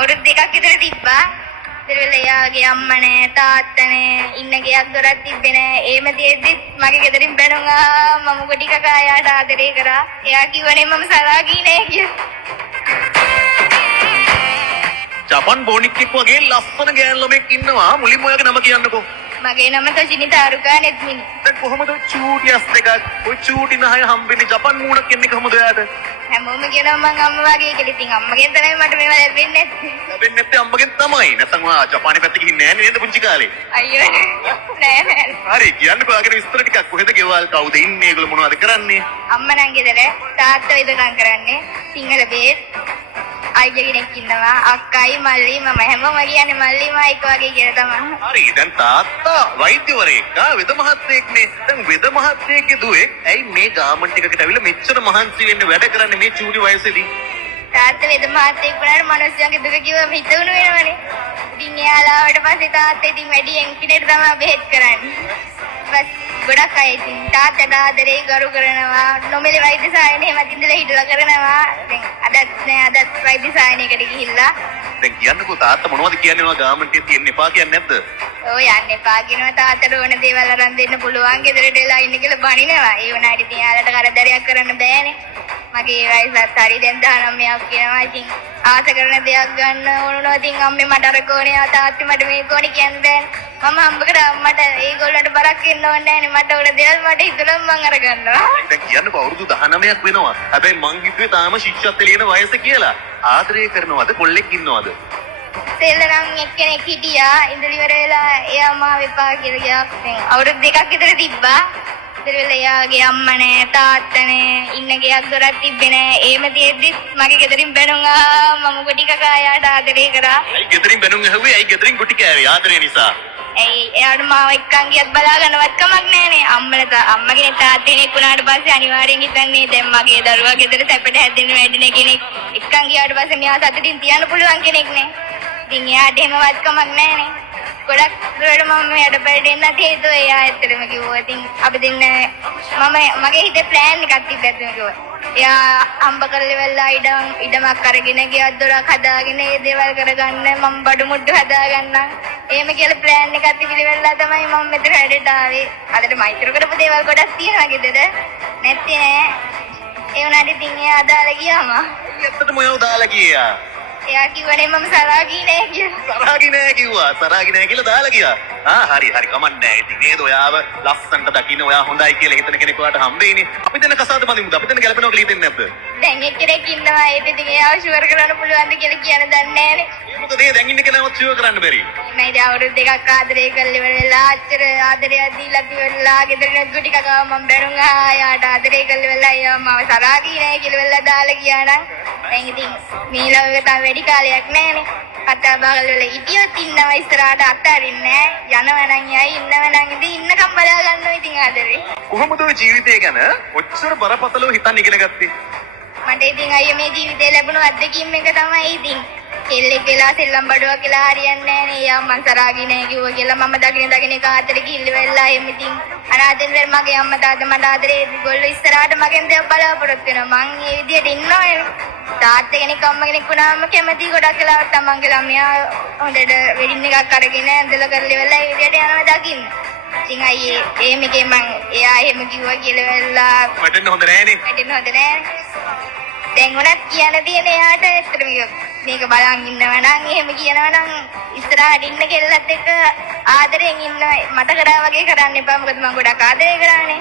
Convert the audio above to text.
අවුරුදු දෙකක් විතර තිබ්බා. ඉතින් එයාගේ අම්මා නෑ තාත්තා නෑ ඉන්න ගෙයක් දොරක් තිබ්බේ නෑ. එහෙම තියෙද්දි මගේ ගෙදරින් බැනුම් මම කොටි කකා එයාට ආදරේ කරා. එයා කිව්වනේ මම සලාගී නෑ කියලා. ජපන් බොනික්ෙක් වගේ ලස්සන ගෑන් ළමෙක් ඉන්නවා. මුලින්ම ඔයාගේ නම කියන්නකෝ. මගේ නම තොෂිනිතා අරුකා නෙත්මිනි. දැන් කොහොමද චූටියස් දෙකක් ඔය චූටි නහය හම්බෙන්නේ ජපන් මූණක් එන්නේ කොහොමද ඔයාට? හැමෝම කියනවා මං අම්මා වගේ කියලා. ඉතින් අම්මගෙන් තමයි මට මේවා ලැබෙන්නේ නැත්තේ. ලැබෙන්නේ නැත්තේ අම්මගෙන් තමයි. නැත්නම් ඔයා ජපානේ පැත්තේ ගිහින් නැහැ නේද පුංචි කාලේ? අයියෝ නෑ නෑ. හරි කියන්නකෝ ඔයාගේ විස්තර ටිකක්. කොහෙද ගෙවල් කවුද ඉන්නේ? ඒගොල්ලෝ මොනවද කරන්නේ? අම්මා නම් ගෙදර තාත්තා වෙදකම් කරන්නේ. සිංහල බේත් අයියා කෙනෙක් ඉන්නවා. අක්කයි මල්ලි මම හැමෝම කියන්නේ මල්ලි මායික වගේ කියලා තමයි. හරි දැන් තාත්තා වෛද්‍යවරයෙක් වෙද මහත්තයෙක්නේ. දැන් වෙද මහත්තයෙක්ගේ දුවෙක් ඇයි මේ ගාමන්ට් එකකට ඇවිල්ලා මෙච්චර මහන්සි වෙන්නේ වැඩ කරන්නේ මේ චූටි වයසේදී? තාත්තා වෙද මහත්තයෙක් වුණාට මිනිස්සුන්ගේ දුක කිව්වම හිතුණු වෙනවනේ. ඉතින් එයාලාවට පස්සේ තාත්තා ඉතින් වැඩියෙන් පිටේට තමයි බෙහෙත් කරන්නේ. බස් ගොඩක් අය ඉතින් තාත්තට ආදරේ ගරු කරනවා. නොමිලේ වෛද්‍ය සායනේ එහෙමත් ඉඳලා හිටලා කරනවා. දැන් අදත් වෛද්‍ය සායනයකට ගිහිල්ලා. දැන් කියන්නකෝ තාත්තා මොනවද කියන්නේ ඔයා ගාමන්ට් එකේ තියෙන්න එපා කියන්නේ නැද්ද? ඔය යන්න එපා කියනවා. තාත්තට ඕන දේවල් අරන් දෙන්න පුළුවන්. ගෙදරට එලා ඉන්න කියලා බනිනවා. ඒ වුණාට ඉතින් යාලට කරදරයක් කරන්න බෑනේ. මගේ වයසත් හරි දැන් 19ක් කියනවා. ඉතින් ආස කරන දෙයක් ගන්න ඕනනවා. ඉතින් අම්මේ මට අර කෝණේ තාත්තේ මට මේ කෝණේ කියන්න බෑනේ. මම අම්බකට මට ඒගොල්ලන්ට බරක් ඉන්න ඕනේ නෑනේ. මට ඕන දේවල් මට හිතුණා මං අර ගන්නවා. දැන් කියන්නකෝ අවුරුදු 19ක් වෙනවා. හැබැයි මං හිතුවේ තාම ශිෂ්‍යත්ව ලියන වයස කියලා. ආදරය කරනවද කොල්ලෙක් ඉන්නවද? සෙල්ලනම් එක්කෙනෙක් හිටියා. ඉඳලි ඉවර වෙලා එයා මාව එපා කියලා ගියා. දැන් අවුරුදු දෙකක් විතර තිබ්බා. ඉතින් එයාගේ අම්මා නෑ තාත්තා නෑ ඉන්න ගෙයක් දොරක් තිබ්බේ නෑ. එහෙම තියෙද්දි මගේ ගෙදරින් බැනුම් මම කොටි කකා එයාට ආදරේ කරා. ඇයි ගෙදරින් බැනුම් ඇහුවේ? ඇයි ගෙදරින් කොටි කෑවේ? ආදරේ නිසා. එයාට මාව එක්කන් ගියත් බලා ගන්නවත් කමක් නෑනේ. අම්මගේ තාත්තෙනෙක් වුණාට පස්සේ අනිවාර්යෙන් හිතන්නේ දැන් මගේ දරුවා ගෙදර සැපට හැදෙන්න වැඩින කෙනෙක් එක්කන් ගියාට පස්සේ මෙයා සතුටින් තියන්න පුළුවන් කෙනෙක් නේ. ඉතින් එයාට එහෙමවත් කමක් නෑනේ. ගොඩක් දුරට මම එයාට බැලට එන්නත් හේතුව එයා ඇත්තටම කිව්වා. ඉතින් අපි දෙන්න මගේ හිතේ ප්ලෑන් එකක් තිබ්බා ඇත්තටම කිව්වා. එයා අම්බ කරලි වෙලා ඉඩමක් අරගෙන ගියත් දොරක් හදාගෙන ඒ දේවල් කරගන්න මම බඩු මුට්ටු හදාගන්නම්. එහෙම කියලා ප්ලෑන් එකක් තිබිලි වෙලා තමයි මම මෙතන වැඩට ආවේ. අදට මයිත්‍ර කරපු දේවල් ගොඩක් තියෙනවා ගෙදර. නැත්තේ නෑ. ඒ වුණාට ඉතින් එයා අදාලා ගියාම. ඇත්තටම ඔයව දාලා ගියා. එයා කිව්වනේ මම සලාගී නෑ කියලා. සරාගී නෑ කිව්වා. සරාගී නෑ කියලා දාලා ගියා. හරි කමන්නේ. ඉතින් නේද ඔයාව ලස්සනට දකින්න ඔයා හොඳයි කියලා හිතන කෙනෙක් ඔයාට හම්බෙන්නේ. අපි දැන් කසාද බඳිමුද? අපි දැන් ගැලපෙනවා කියලා හිතන්නේ නැද්ද? දැන් එක්කෙනෙක් ඉන්නවා ඒත් ඉතින් එයාව ෂුවර් කරන්න පුළුවන්ද කියලා කියන්න දන්නේ නෑනේ. මොකද ඒ දැන් ඉන්න කෙනාවත් ෂුවර් කරන්න බැරි. මේ ඉතින් අවුරුදු දෙකක් ආදරේ කරලා ඉවරලා අච්චර ආදරයක් දීලා ඉවරලා ගෙදර නෙත් ටික ගාව මම බැනුම් ආයාට ආදරේ කරලා ඉවරලා එයා මම සරාගී නෑ කියලා ඉවරලා දාලා ගියා නම් දැන් ඉතින් මේ ළඟ තාම වැඩි කාලයක් නෑනේ. කතා බහ කරලා ඉතියොත් ඉන්නවා ඉස්සරහට අතාරින්නේ නෑ. යනවා නම් යයි ඉන්නව නම් ඉතින් ඉන්නකම් බලා ගන්නවා ඉතින් ආදරේ. කොහොමද ඔය ජීවිතය ගැන ඔච්චර බරපතලව හිතන්න ඉගෙන ගත්තේ? මට ඉතින් අයියේ මේ ජීවිතේ ලැබුණු අත්දැකීම් එක තමයි ඉතින් කෙල්ලෙක් වෙලා සෙල්ලම් බඩුවක් කියලා හරියන්නේ නෑනේ. යා මං සරාගී නෑ කිව්වා කියලා මම දකින එක ආතර කිල්ල වෙලා එහෙම ඉතින් අනාතෙන් වෙර මගේ අම්මා තාත්තා මට ආදරේ ඒගොල්ලෝ ඉස්සරහට මගෙන් දෙයක් බලාපොරොත්තු වෙනවා. මං මේ විදියට ඉන්නවනේ. තාත්තා කෙනෙක් අම්මා කෙනෙක් වුණාම කැමති ගොඩක් වෙලාවට තමන්ගේ ළමයා හොඳට වෙඩින් එකක් අරගෙන ඇඳලා කරලා වෙලා ඒ විදියට යනවා දකින්න. ඉතින් අයියේ එහෙම එකේ මං එයා එහෙම කිව්වා කියලා වෙලා වැටෙන්න හොඳ නෑනේ. වැටෙන්න හොඳ නෑනේ. දැන් උනත් කියන්න තියෙන එයාට ඇත්තටම මේක බලන් ඉන්නව නම් එහෙම කියනවා නම් ඉස්සරහට ඉන්න කෙල්ලත් එක්ක ආදරෙන් ඉන්න මට කරා වගේ කරන්න එපා. මොකද මම ගොඩක් ආදරේ කරානේ.